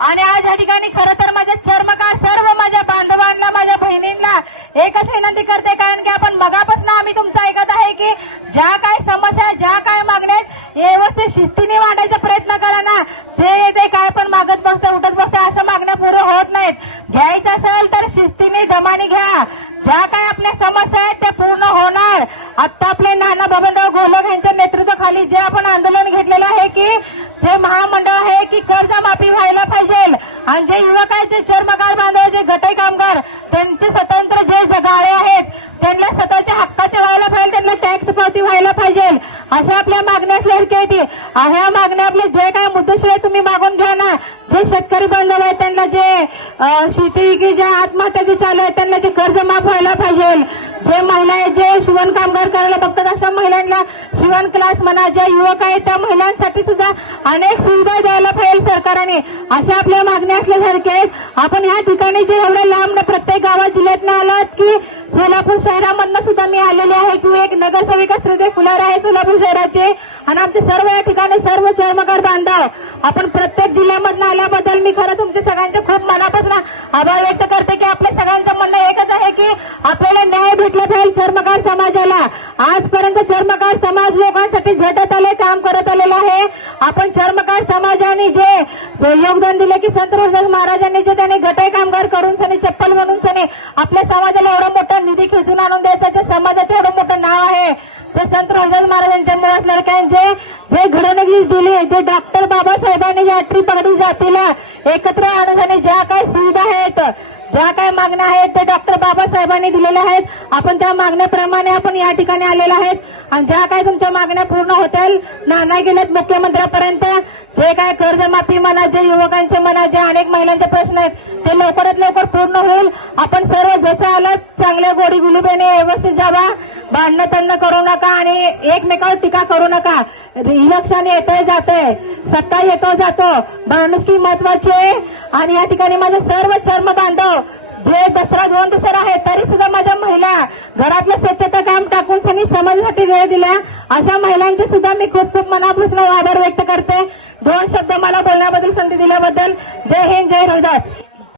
आणि आज या ठिकाणी खरं तर माझ्या चर्मकार सर्व माझ्या बांधवांना माझ्या बहिणींना एकच विनंती करते कारण की आपण मगापासून आम्ही तुमचं ऐकत आहे की ज्या काय समस्या ज्या काय मागण्या आहेत व्यवस्थित शिस्तीने मांडायचा प्रयत्न करा ना. जे येते काय पण मागत बसतं उठत बसतं असं मागण्या पूर्ण होत नाहीत. घ्यायचं असेल तर शिस्तीने दमाने घ्या. ज्या काय आपल्या समस्या आहेत त्या पूर्ण होत आणि जे आपण आंदोलन घेतलेलं आहे की जे महामंडळ आहे की कर्ज माफी व्हायला पाहिजे. आणि जे युवक आहेत जे चर्मकार बांधव जे घटई कामगार त्यांचे स्वतंत्र जे जगाळे आहेत त्यांना स्वतःच्या हक्काचे व्हायला पाहिजे त्यांना टॅक्स पावती व्हायला पाहिजे. अशा आपल्या मागण्या असल्यासारख्या ती ह्या मागण्या आपले जे काय मुद्देशिवाय तुम्ही मागून घ्या ना. जे शेतकरी बांधव आहेत त्यांना जे शेती की ज्या आत्महत्या जे चालू आहेत त्यांना जे कर्ज माफ व्हायला पाहिजे. जे महिला आहेत जे शिवण कामगार करायला बघतात अशा महिलांना शिवण क्लास म्हणा ज्या युवक आहेत त्या महिलांसाठी सुद्धा अनेक सुविधा द्यायला पाहिजे सरकारने. अशा आपल्या मागण्या असल्यासारख्या आहेत. आपण ह्या ठिकाणी जे एवढ्या लांब प्रत्येक गावात जिल्ह्यातनं आलात की सोलापूर शहरामधनं सुद्धा मी आलेले आहे. की एक नगरसेविका श्रीदे फुलार आहे सोलापूर शहराचे. आणि आमचे सर्व या ठिकाणी सर्व चर्मकार बांधाव. आपण प्रत्येक जिल्ह्यामधनं आल्याबद्दल मी खरं तुमचे सगळ्यांचे खूप मनापासून आभार व्यक्त करते की आपल्या सगळ्यांचं म्हणणं एकच आहे की आपल्याला न्याय भेटला पाहिजे चर्मकार समाजाला. आजपर्यंत चर्मकार समाज लोकांसाठी झटत आले काम करत आलेलं आहे. आपण चर्मकार समाजाने जे योगदान दिले की संत रोजदास महाराजांनी जे त्यांनी घटाई कामगार करून सनी चप्पल म्हणून सनी आपल्या समाजाला एवढा मोठा निधी खेचून आणून द्यायचा जे समाजाचं एवढं मोठं नाव आहे जे संत रोजदास महाराजांच्या मुळे असल्यासारख्या जे जे घडवणुकी दिली जे डॉक्टर बाबासाहेबांनी या अठरी पगडी जातीला एकत्र आणण्यासाठी ज्या काय सुविधा आहेत ज्या काय मागण्या आहेत ते डॉक्टर बाबासाहेबांनी दिलेल्या आहेत. आपण त्या मागण्याप्रमाणे आपण या ठिकाणी आलेल्या आहेत. आणि ज्या काय तुमच्या मागण्या पूर्ण होतील ना नाही गेलेत मुख्यमंत्र्यापर्यंत जे काय कर्जमाफी म्हणा जे युवकांचे म्हणा जे अनेक महिलांचे प्रश्न आहेत ते लवकरात लवकर पूर्ण होईल. आपण सर्व जसं आलं चांगल्या गोडी गुलुबेने व्यवस्थित जावा. भांडणं तंड करू नका आणि एकमेकावर टीका करू नका. इलेक्शन येतंय जातंय. सत्ता येतो जातो. माणुसकी महत्वाची आहे. आणि या ठिकाणी माझे सर्व चर्म बांधव दसरा दोन दिवसाला आहे तरी सुद्धा माझ्या महिला घरातलं स्वच्छता काम टाकून त्यांनी समाजासाठी वेळ दिला अशा महिलांचे सुद्धा मी खूप खूप मनापासून आभार व्यक्त करते. दोन शब्द मला बोलण्याबद्दल संधी दिल्याबद्दल. जय हिंद जय रविदास.